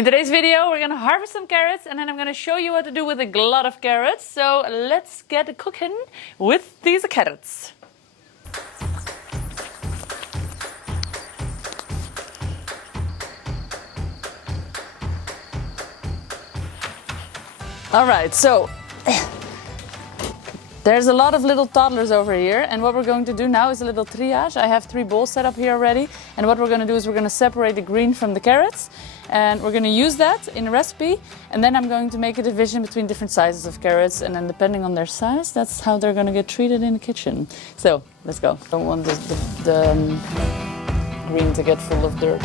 In today's video, we're gonna harvest some carrots and then I'm gonna show you what to do with a glut of carrots. So let's get cooking with these carrots. All right, so there's a lot of little toddlers over here, and what we're going to do now is a little triage. I have 3 bowls set up here already, and what we're going to do is we're going to separate the green from the carrots, and we're going to use that in a recipe, and then I'm going to make a division between different sizes of carrots, and then depending on their size, that's how they're going to get treated in the kitchen. So let's go. Don't want the green to get full of dirt.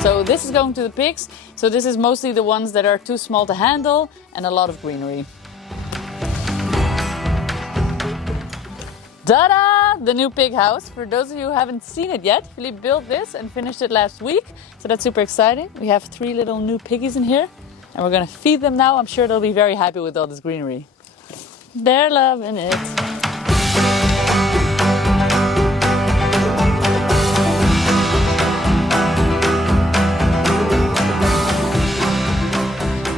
So this is going to the pigs. So this is mostly the ones that are too small to handle and a lot of greenery. Ta-da! The new pig house. For those of you who haven't seen it yet, Philippe built this and finished it last week. So that's super exciting. We have 3 little new piggies in here and we're gonna feed them now. I'm sure they'll be very happy with all this greenery. They're loving it.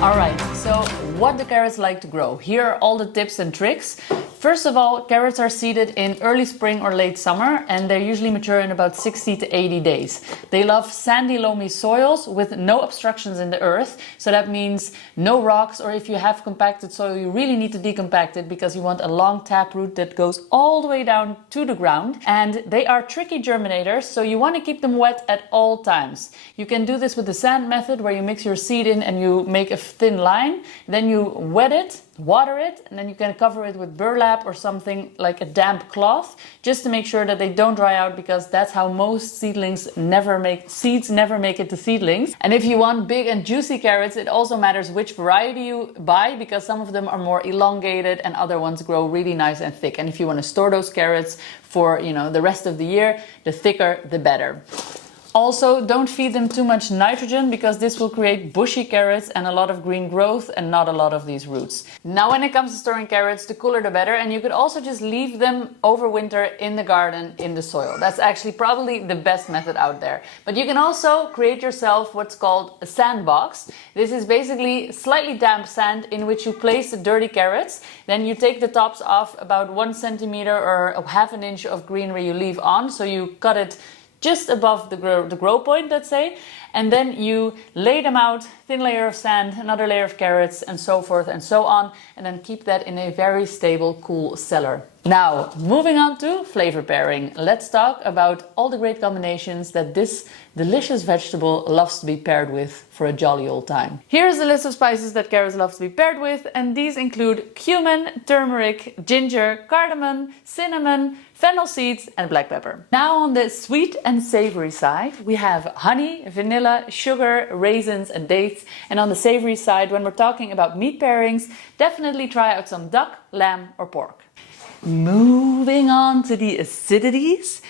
Alright, so what do carrots like to grow? Here are all the tips and tricks. First of all, carrots are seeded in early spring or late summer and they're usually mature in about 60 to 80 days. They love sandy, loamy soils with no obstructions in the earth. So that means no rocks, or if you have compacted soil, you really need to decompact it because you want a long taproot that goes all the way down to the ground. And they are tricky germinators, so you want to keep them wet at all times. You can do this with the sand method where you mix your seed in and you make a thin line. Then you wet it, water it, and then you can cover it with burlap or something like a damp cloth just to make sure that they don't dry out, because that's how most seeds never make it to seedlings. And if you want big and juicy carrots, it also matters which variety you buy, because some of them are more elongated and other ones grow really nice and thick. And if you want to store those carrots for, the rest of the year, the thicker the better. Also, don't feed them too much nitrogen, because this will create bushy carrots and a lot of green growth and not a lot of these roots. Now, when it comes to storing carrots, the cooler the better, and you could also just leave them over winter in the garden in the soil. That's actually probably the best method out there. But you can also create yourself what's called a sandbox. This is basically slightly damp sand in which you place the dirty carrots. Then you take the tops off about 1 centimeter or a half an inch of greenery you leave on. So you cut it just above the grow point, let's say, and then you lay them out, thin layer of sand, another layer of carrots, and so forth and so on, and then keep that in a very stable, cool cellar. Now, moving on to flavor pairing. Let's talk about all the great combinations that this delicious vegetable loves to be paired with for a jolly old time. Here's the list of spices that carrots love to be paired with, and these include cumin, turmeric, ginger, cardamom, cinnamon, fennel seeds, and black pepper. Now on the sweet and savory side, we have honey, vanilla, sugar, raisins, and dates. And on the savory side, when we're talking about meat pairings, definitely try out some duck, lamb, or pork. Moving on to the acidities.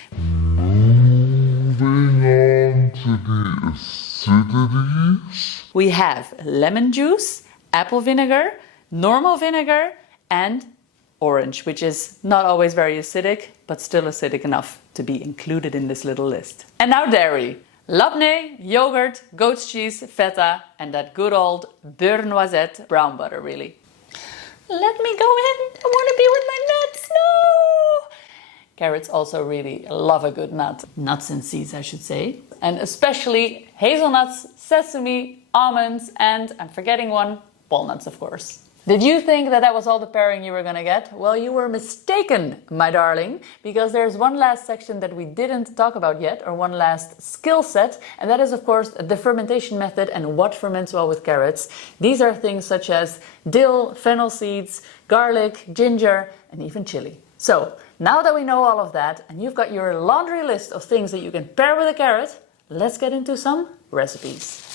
We have lemon juice, apple vinegar, normal vinegar, and orange, which is not always very acidic, but still acidic enough to be included in this little list. And now dairy. Labneh, yogurt, goat's cheese, feta, and that good old beurre noisette, brown butter really. Let me go in, I want to be with my nuts, no! Carrots also really love a good nut. Nuts and seeds, I should say. And especially hazelnuts, sesame, almonds, and I'm forgetting one, walnuts, of course. Did you think that that was all the pairing you were gonna get? Well, you were mistaken, my darling, because there's one last section that we didn't talk about yet, or one last skill set, and that is, of course, the fermentation method and what ferments well with carrots. These are things such as dill, fennel seeds, garlic, ginger, and even chili. So now that we know all of that and you've got your laundry list of things that you can pair with a carrot, let's get into some recipes.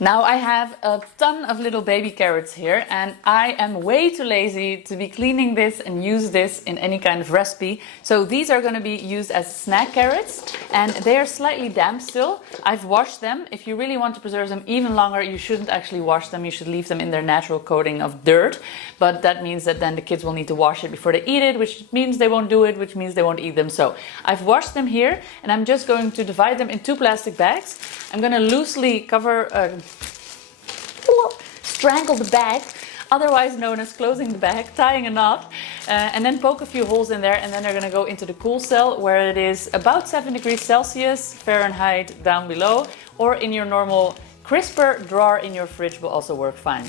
Now I have a ton of little baby carrots here and I am way too lazy to be cleaning this and use this in any kind of recipe. So these are going to be used as snack carrots and they are slightly damp still. I've washed them. If you really want to preserve them even longer, you shouldn't actually wash them. You should leave them in their natural coating of dirt. But that means that then the kids will need to wash it before they eat it, which means they won't do it, which means they won't eat them. So I've washed them here and I'm just going to divide them in 2 plastic bags. I'm going to loosely cover... strangle the bag, otherwise known as closing the bag, tying a knot, and then poke a few holes in there, and then they're going to go into the cool cell where it is about 7 degrees Celsius, Fahrenheit down below, or in your normal crisper drawer in your fridge will also work fine.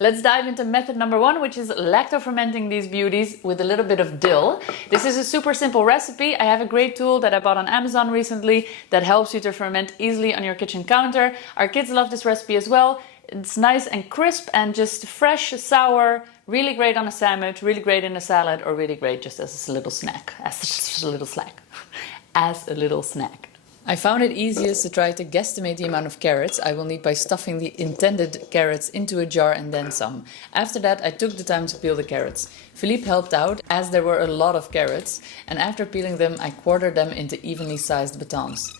Let's dive into method number 1, which is lacto-fermenting these beauties with a little bit of dill. This is a super simple recipe. I have a great tool that I bought on Amazon recently that helps you to ferment easily on your kitchen counter. Our kids love this recipe as well. It's nice and crisp and just fresh, sour, really great on a sandwich, really great in a salad, or really great just as a little snack. As a little snack. I found it easiest to try to guesstimate the amount of carrots I will need by stuffing the intended carrots into a jar and then some. After that I took the time to peel the carrots. Philippe helped out as there were a lot of carrots, and after peeling them I quartered them into evenly sized batons.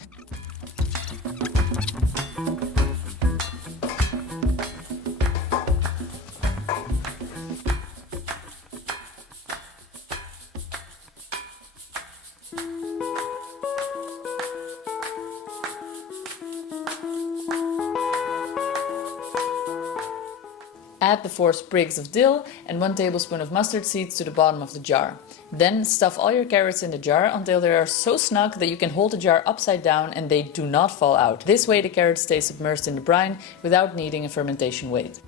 Add the 4 sprigs of dill and 1 tablespoon of mustard seeds to the bottom of the jar. Then stuff all your carrots in the jar until they are so snug that you can hold the jar upside down and they do not fall out. This way the carrots stay submerged in the brine without needing a fermentation weight.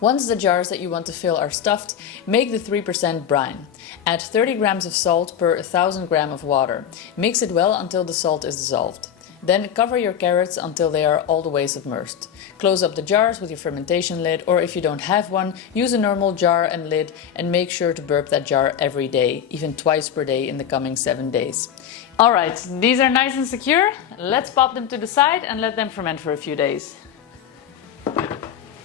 Once the jars that you want to fill are stuffed, make the 3% brine. Add 30 grams of salt per 1000 grams of water. Mix it well until the salt is dissolved. Then cover your carrots until they are all the way submerged. Close up the jars with your fermentation lid, or if you don't have one, use a normal jar and lid, and make sure to burp that jar every day, even twice per day in the coming 7 days. Alright, these are nice and secure. Let's pop them to the side and let them ferment for a few days.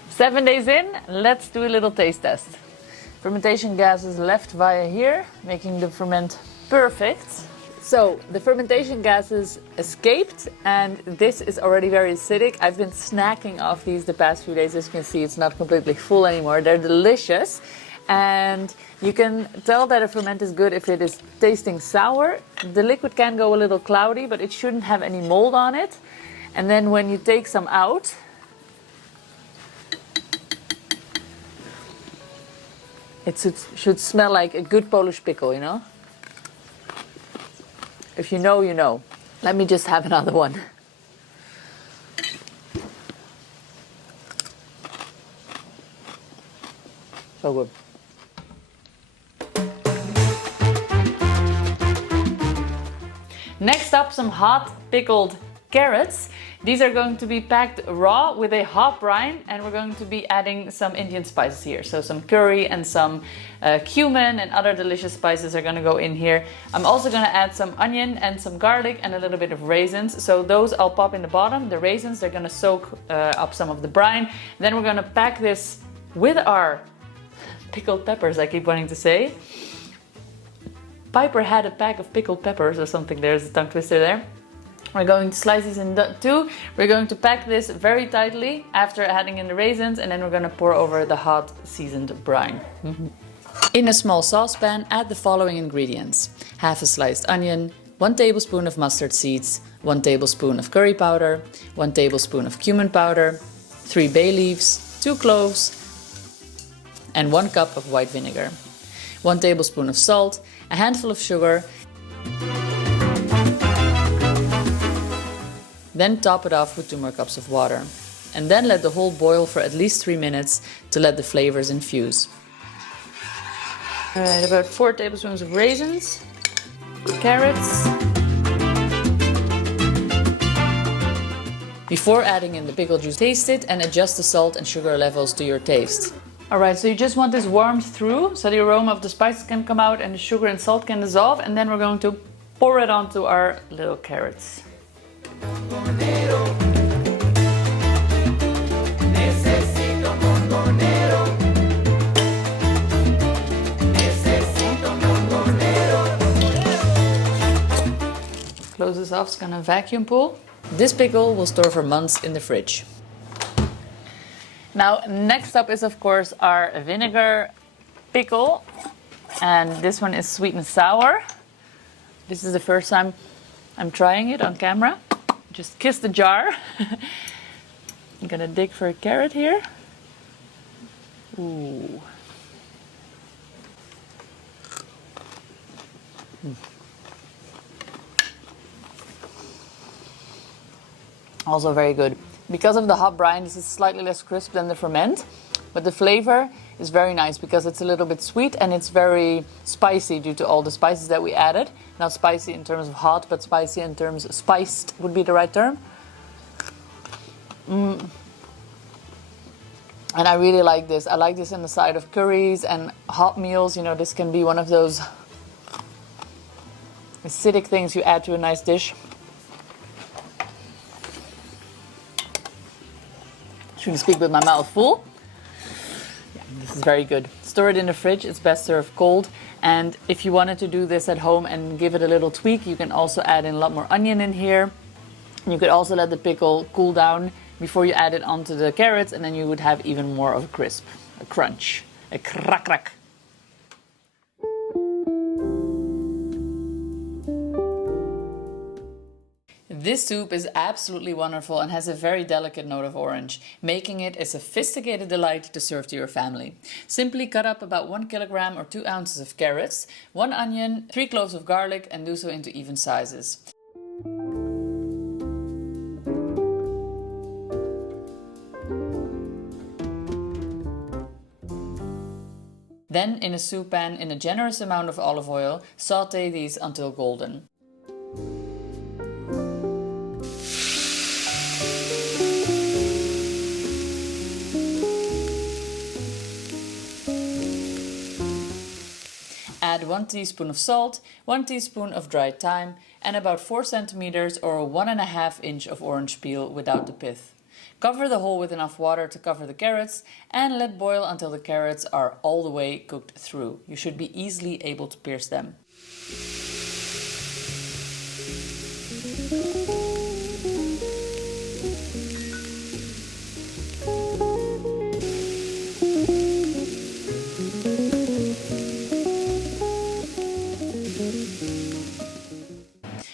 7 days in, let's do a little taste test. Fermentation gas is left via here, making the ferment perfect. So the fermentation gases escaped and this is already very acidic. I've been snacking off these the past few days. As you can see, it's not completely full anymore. They're delicious. And you can tell that a ferment is good if it is tasting sour. The liquid can go a little cloudy, but it shouldn't have any mold on it. And then when you take some out, it should smell like a good Polish pickle, you know? If you know, you know. Let me just have another one. So good. Next up, some hot pickled carrots. These are going to be packed raw with a hot brine, and we're going to be adding some Indian spices here. So some curry and some cumin and other delicious spices are going to go in here. I'm also going to add some onion and some garlic and a little bit of raisins. So those I'll pop in the bottom. The raisins, they're going to soak up some of the brine. Then we're going to pack this with our pickled peppers, I keep wanting to say. Piper had a pack of pickled peppers or something. There's a tongue twister there. We're going to slice these in two. We're going to pack this very tightly after adding in the raisins, and then we're going to pour over the hot seasoned brine. In a small saucepan, add the following ingredients: half a sliced onion, 1 tablespoon of mustard seeds, 1 tablespoon of curry powder, 1 tablespoon of cumin powder, 3 bay leaves, 2 cloves, and 1 cup of white vinegar, 1 tablespoon of salt, a handful of sugar. Then top it off with 2 more cups of water. And then let the whole boil for at least 3 minutes to let the flavors infuse. Alright, about 4 tablespoons of raisins, carrots. Before adding in the pickle juice, taste it and adjust the salt and sugar levels to your taste. Alright, so you just want this warmed through so the aroma of the spices can come out and the sugar and salt can dissolve, and then we're going to pour it onto our little carrots. Close this off, it's gonna vacuum pull. This pickle will store for months in the fridge. Now, next up is of course our vinegar pickle, and this one is sweet and sour. This is the first time I'm trying it on camera. Just kiss the jar. I'm gonna dig for a carrot here. Ooh. Also very good. Because of the hot brine, this is slightly less crisp than the ferment, but the flavor is very nice because it's a little bit sweet and it's very spicy due to all the spices that we added. Not spicy in terms of hot, but spicy in terms of spiced would be the right term. And I really like this. I like this in the side of curries and hot meals. You know, this can be one of those acidic things you add to a nice dish. Shouldn't speak with my mouth full. Yeah, this is very good. Store it in the fridge. It's best served cold. And if you wanted to do this at home and give it a little tweak, you can also add in a lot more onion in here. You could also let the pickle cool down before you add it onto the carrots, and then you would have even more of a crisp, a crunch, a crack crack. This soup is absolutely wonderful and has a very delicate note of orange, making it a sophisticated delight to serve to your family. Simply cut up about 1 kilogram or 2 ounces of carrots, 1 onion, 3 cloves of garlic, and do so into even sizes. Then, in a soup pan, in a generous amount of olive oil, saute these until golden. Add 1 teaspoon of salt, 1 teaspoon of dried thyme, and about 4 centimeters or 1.5 inch of orange peel without the pith. Cover the whole with enough water to cover the carrots and let boil until the carrots are all the way cooked through. You should be easily able to pierce them.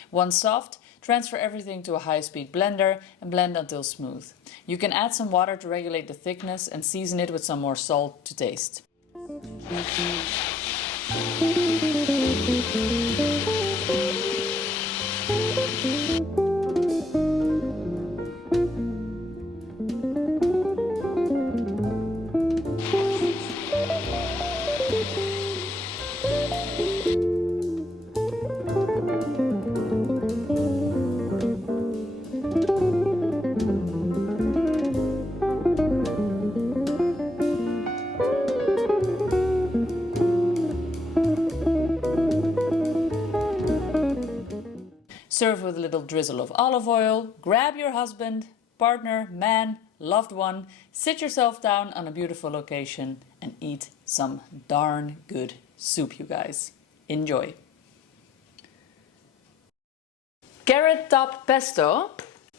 Once soft, transfer everything to a high-speed blender and blend until smooth. You can add some water to regulate the thickness and season it with some more salt to taste. Serve with a little drizzle of olive oil, grab your husband, partner, man, loved one, sit yourself down on a beautiful location and eat some darn good soup, you guys. Enjoy. Carrot top pesto.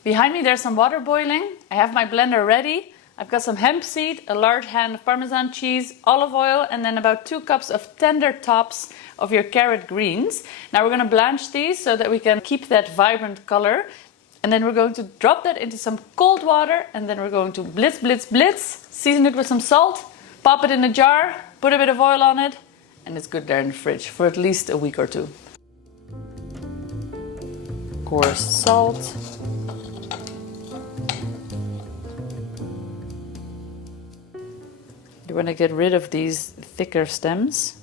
Behind me there's some water boiling. I have my blender ready. I've got some hemp seed, a large hand of Parmesan cheese, olive oil, and then about 2 cups of tender tops of your carrot greens. Now we're going to blanch these so that we can keep that vibrant color. And then we're going to drop that into some cold water, and then we're going to blitz, blitz, blitz, season it with some salt, pop it in a jar, put a bit of oil on it, and it's good there in the fridge for at least a week or 2. Coarse salt. You want to get rid of these thicker stems.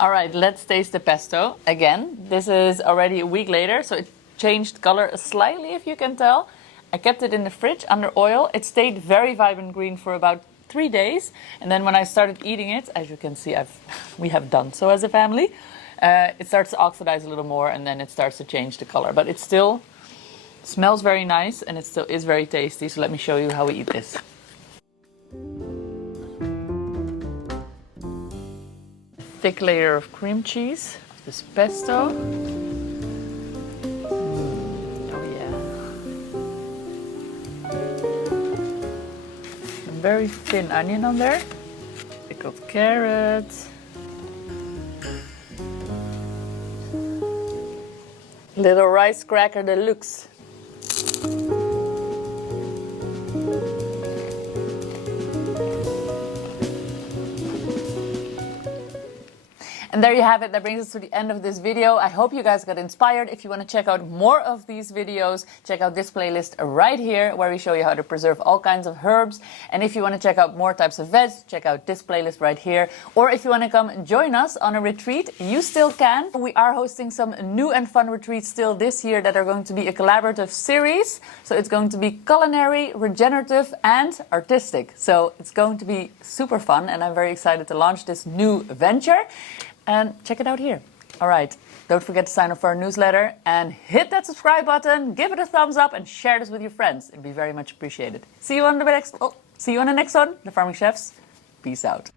All right, let's taste the pesto. Again, this is already a week later, so it changed color slightly, if you can tell. I kept it in the fridge under oil. It stayed very vibrant green for about 3 days. And then when I started eating it, as you can see, we have done so as a family, it starts to oxidize a little more, and then it starts to change the color. But it still smells very nice, and it still is very tasty. So let me show you how we eat this. Thick layer of cream cheese, this pesto. Oh yeah. A very thin onion on there. Pickled carrots. Little rice cracker deluxe. And there you have it. That brings us to the end of this video. I hope you guys got inspired. If you want to check out more of these videos, check out this playlist right here where we show you how to preserve all kinds of herbs. And if you want to check out more types of veg, check out this playlist right here. Or if you want to come join us on a retreat, you still can. We are hosting some new and fun retreats still this year that are going to be a collaborative series. So it's going to be culinary, regenerative, and artistic. So it's going to be super fun, and I'm very excited to launch this new venture. And check it out here. All right, don't forget to sign up for our newsletter and hit that subscribe button, give it a thumbs up, and share this with your friends. It'd be very much appreciated. See you on the next one, the Farming Chefs. Peace out.